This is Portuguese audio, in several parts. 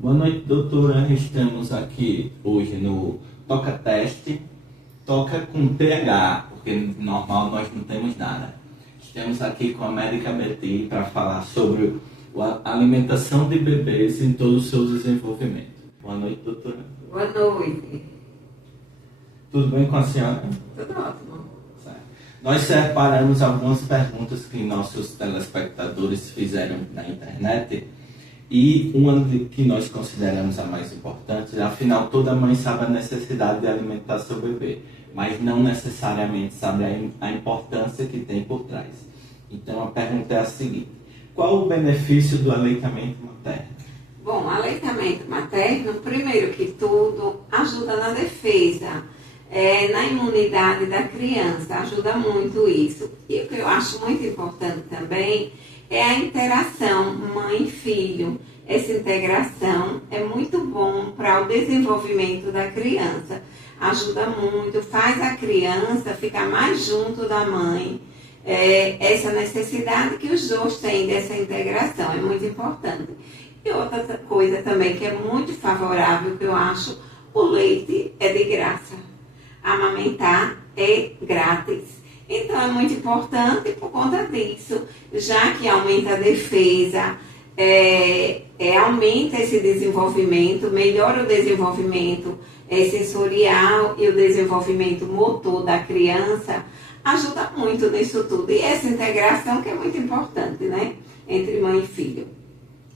Boa noite, doutora. Estamos aqui hoje no Toca Teste, toca com TH, porque normal nós não temos nada. Estamos aqui com a médica Betty para falar sobre a alimentação de bebês em todo o seu desenvolvimento. Boa noite, doutora. Boa noite. Tudo bem com a senhora? Tudo ótimo. Certo. Nós separamos algumas perguntas que nossos telespectadores fizeram na internet. E uma que nós consideramos a mais importante, afinal toda mãe sabe a necessidade de alimentar seu bebê, mas não necessariamente sabe a importância que tem por trás. Então a pergunta é a seguinte: qual o benefício do aleitamento materno? Bom, o aleitamento materno, primeiro que tudo, ajuda na defesa, na imunidade da criança, ajuda muito isso. E o que eu acho muito importante também é a interação mãe-filho. Essa integração é muito bom para o desenvolvimento da criança. Ajuda muito, faz a criança ficar mais junto da mãe. Essa necessidade que os dois têm dessa integração é muito importante. E outra coisa também que é muito favorável, que eu acho, o leite é de graça. Amamentar é grátis. Então, é muito importante por conta disso, já que aumenta a defesa, aumenta esse desenvolvimento, melhora o desenvolvimento sensorial e o desenvolvimento motor da criança, ajuda muito nisso tudo. E essa integração que é muito importante, né? Entre mãe e filho.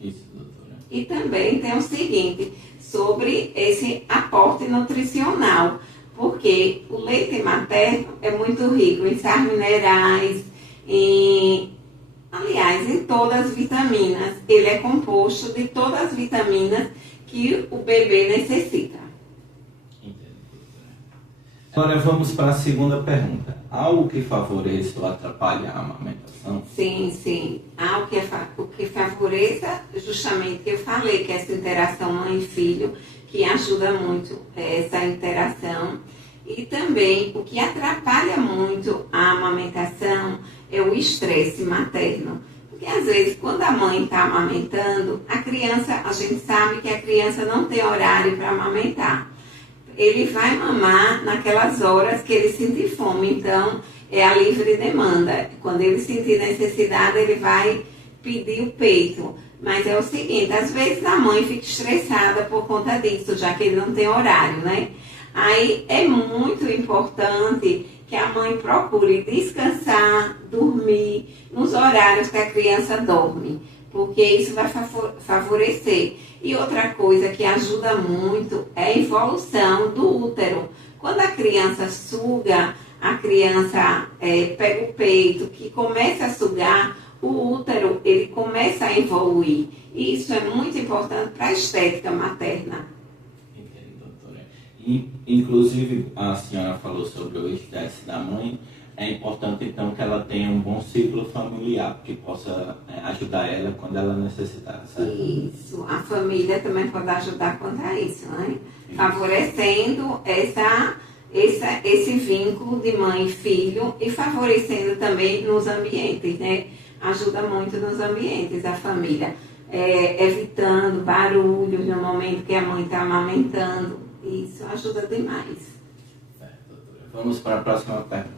Isso, doutora. E também tem o seguinte, sobre esse aporte nutricional. Porque o leite materno é muito rico em sais minerais, aliás, em todas as vitaminas. Ele é composto de todas as vitaminas que o bebê necessita. Entendo. Agora vamos para a segunda pergunta. Algo que favoreça ou atrapalhe a amamentação? Sim. O que favoreça, justamente, eu falei que essa interação mãe-filho, que ajuda muito essa interação. E também o que atrapalha muito a amamentação é o estresse materno. Porque às vezes quando a mãe está amamentando, a gente sabe que a criança não tem horário para amamentar. Ele vai mamar naquelas horas que ele sentir fome, então é a livre demanda. Quando ele sentir necessidade, ele vai pedir o peito. Mas é o seguinte, às vezes a mãe fica estressada por conta disso, já que ele não tem horário, né? Aí é muito importante que a mãe procure descansar, dormir nos horários que a criança dorme, porque isso vai favorecer. E outra coisa que ajuda muito é a evolução do útero. Quando a criança suga, a criança pega o peito, que começa a sugar, o útero ele começa a evoluir. E isso é muito importante para a estética materna. Entendo, doutora. E, inclusive, a senhora falou sobre o estresse da mãe. É importante, então, que ela tenha um bom ciclo familiar, que possa ajudar ela quando ela necessitar, certo? Isso. A família também pode ajudar quanto a isso, né? Isso. Favorecendo esse vínculo de mãe e filho e favorecendo também nos ambientes, né? Ajuda muito nos ambientes, a família. Evitando barulhos no momento que a mãe está amamentando. Isso ajuda demais. Certo, doutora. Vamos para a próxima pergunta.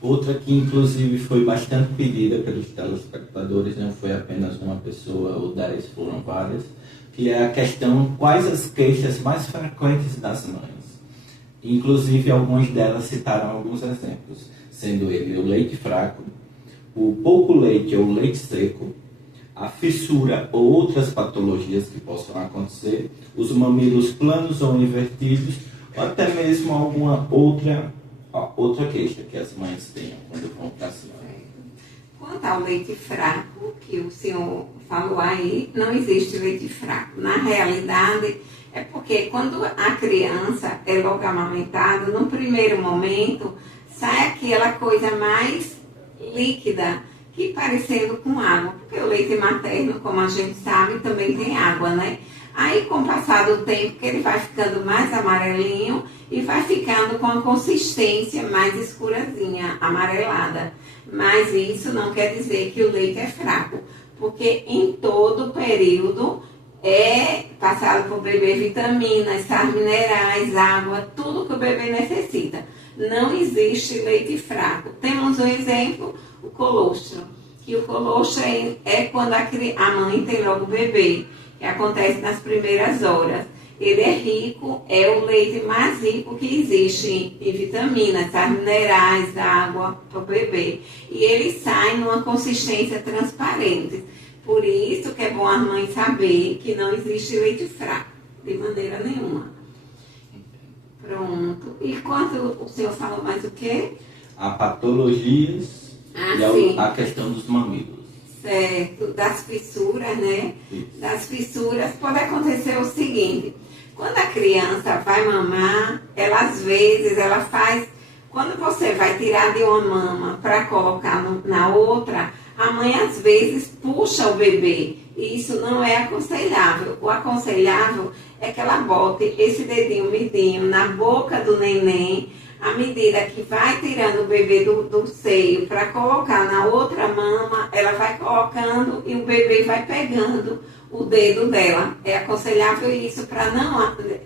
Outra que, inclusive, foi bastante pedida pelos telespectadores, não foi apenas uma pessoa ou 10, foram várias, que é a questão: quais as queixas mais frequentes das mães? Inclusive, algumas delas citaram alguns exemplos, sendo ele o leite fraco, o pouco leite ou leite seco, a fissura ou outras patologias que possam acontecer, os mamilos planos ou invertidos, ou até mesmo alguma outra queixa que as mães tenham quando vão para a senhora. Quanto ao leite fraco, que o senhor falou aí, não existe leite fraco. Na realidade, é porque quando a criança é logo amamentada, no primeiro momento, sai aquela coisa mais líquida, que parecendo com água, porque o leite materno, como a gente sabe, também tem água, né? Aí, com o passar do tempo, que ele vai ficando mais amarelinho e vai ficando com a consistência mais escurazinha, amarelada. Mas isso não quer dizer que o leite é fraco, porque em todo período é passado para o bebê vitaminas, sais minerais, água, tudo que o bebê necessita. Não existe leite fraco. Temos um exemplo, o colostro. Que o colostro é quando a mãe tem logo o bebê, que acontece nas primeiras horas. Ele é rico, é o leite mais rico que existe em vitaminas, sais minerais, água para o bebê. E ele sai numa consistência transparente. Por isso que é bom a mãe saber que não existe leite fraco, de maneira nenhuma. Pronto. E quando o senhor falou mais o quê? A patologias e a questão dos mamilos. Certo. Das fissuras, né? Isso. Das fissuras pode acontecer o seguinte. Quando a criança vai mamar, ela às vezes, ela faz... Quando você vai tirar de uma mama para colocar na outra, a mãe às vezes puxa o bebê. E isso não é aconselhável. O aconselhável é que ela bote esse dedinho midinho na boca do neném, à medida que vai tirando o bebê do seio para colocar na outra mama, ela vai colocando e o bebê vai pegando o dedo dela. É aconselhável isso para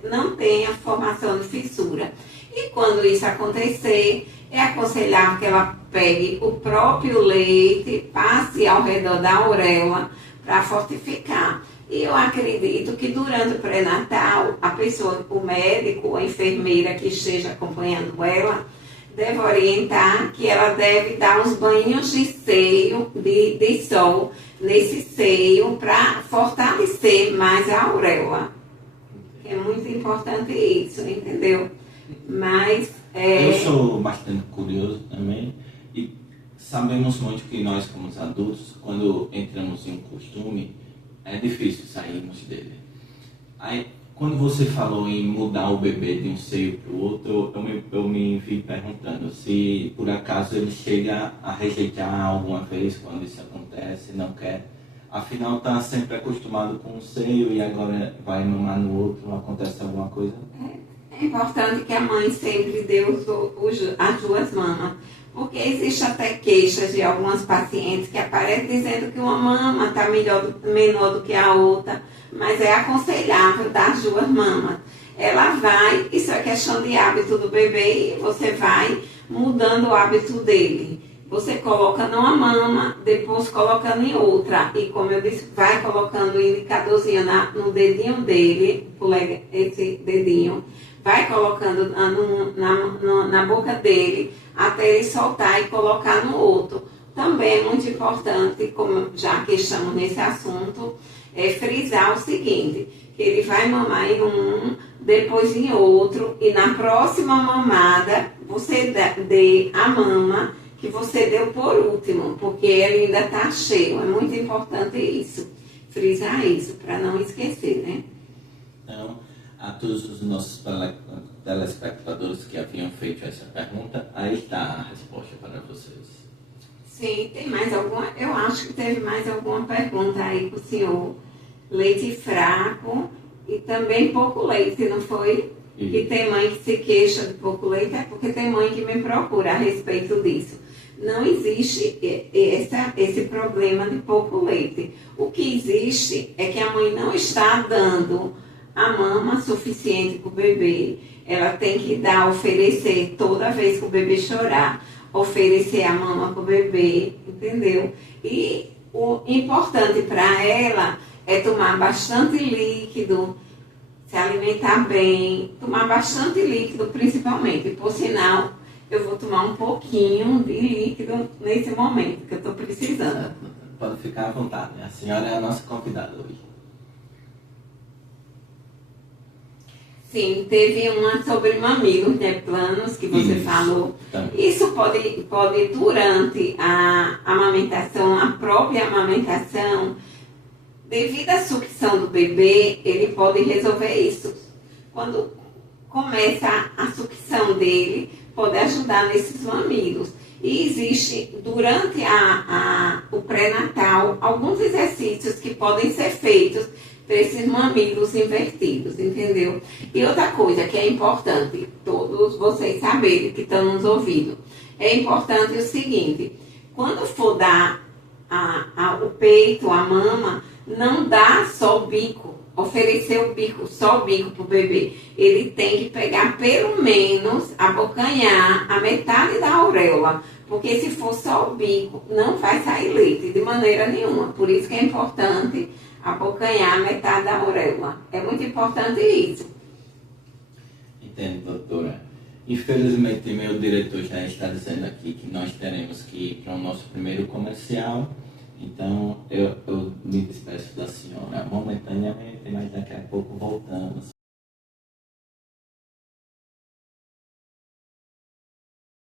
não ter a formação de fissura. E quando isso acontecer, é aconselhável que ela pegue o próprio leite, passe ao redor da auréola para fortificar. E eu acredito que durante o pré-natal, a pessoa, o médico, a enfermeira que esteja acompanhando ela, deve orientar que ela deve dar uns banhinhos de seio, de sol, nesse seio, para fortalecer mais a auréola. É muito importante isso, entendeu? Mas... Eu sou bastante curioso também e sabemos muito que nós, como adultos, quando entramos em um costume, é difícil sairmos dele. Aí, quando você falou em mudar o bebê de um seio para o outro, eu me vi perguntando se por acaso ele chega a rejeitar alguma vez quando isso acontece, não quer. Afinal, está sempre acostumado com um seio e agora vai mamar no outro, acontece alguma coisa? É importante que a mãe sempre dê as duas mamas, porque existe até queixas de algumas pacientes que aparecem dizendo que uma mama está menor do que a outra, mas é aconselhável dar as duas mamas. Ela vai, isso é questão de hábito do bebê, e você vai mudando o hábito dele. Você coloca numa mama, depois colocando em outra. E como eu disse, vai colocando o indicadorzinho no dedinho dele, esse dedinho, vai colocando na boca dele até ele soltar e colocar no outro. Também é muito importante, como já que estamos nesse assunto, é frisar o seguinte, que ele vai mamar em um, depois em outro, e na próxima mamada você dê a mama que você deu por último, porque ele ainda está cheio. É muito importante isso, frisar isso, para não esquecer, né? Então, a todos os nossos telespectadores que haviam feito essa pergunta, aí está a resposta para vocês. Sim, tem mais alguma? Eu acho que teve mais alguma pergunta aí para o senhor. Leite fraco e também pouco leite, não foi? Isso. Que tem mãe que se queixa de pouco leite, é porque tem mãe que me procura a respeito disso. Não existe esse problema de pouco leite. O que existe é que a mãe não está dando a mama suficiente para o bebê. Ela tem que oferecer toda vez que o bebê chorar, oferecer a mama para o bebê, entendeu? E o importante para ela é tomar bastante líquido, se alimentar bem, tomar bastante líquido principalmente. Por sinal, eu vou tomar um pouquinho de líquido nesse momento que eu estou precisando. Pode ficar à vontade, a senhora é a nossa convidada hoje. Sim, teve uma sobre mamilos, né, planos, que você falou. Também. Isso pode durante a amamentação, a própria amamentação, devido à sucção do bebê, ele pode resolver isso. Quando começa a sucção dele, pode ajudar nesses mamilos. E existe, durante o pré-natal, alguns exercícios que podem ser feitos para esses mamilos invertidos, entendeu? E outra coisa que é importante, todos vocês saberem que estão nos ouvindo, é importante o seguinte, quando for dar o peito, a mama, não dá só o bico, oferecer o bico, só o bico para o bebê. Ele tem que pegar pelo menos, abocanhar a metade da auréola. Porque se for só o bico, não vai sair leite de maneira nenhuma. Por isso que é importante abocanhar a metade da auréola. É muito importante isso. Entendo, doutora. Infelizmente, meu diretor já está dizendo aqui que nós teremos que ir para o nosso primeiro comercial. Então, eu me despeço da senhora momentaneamente, mas daqui a pouco voltamos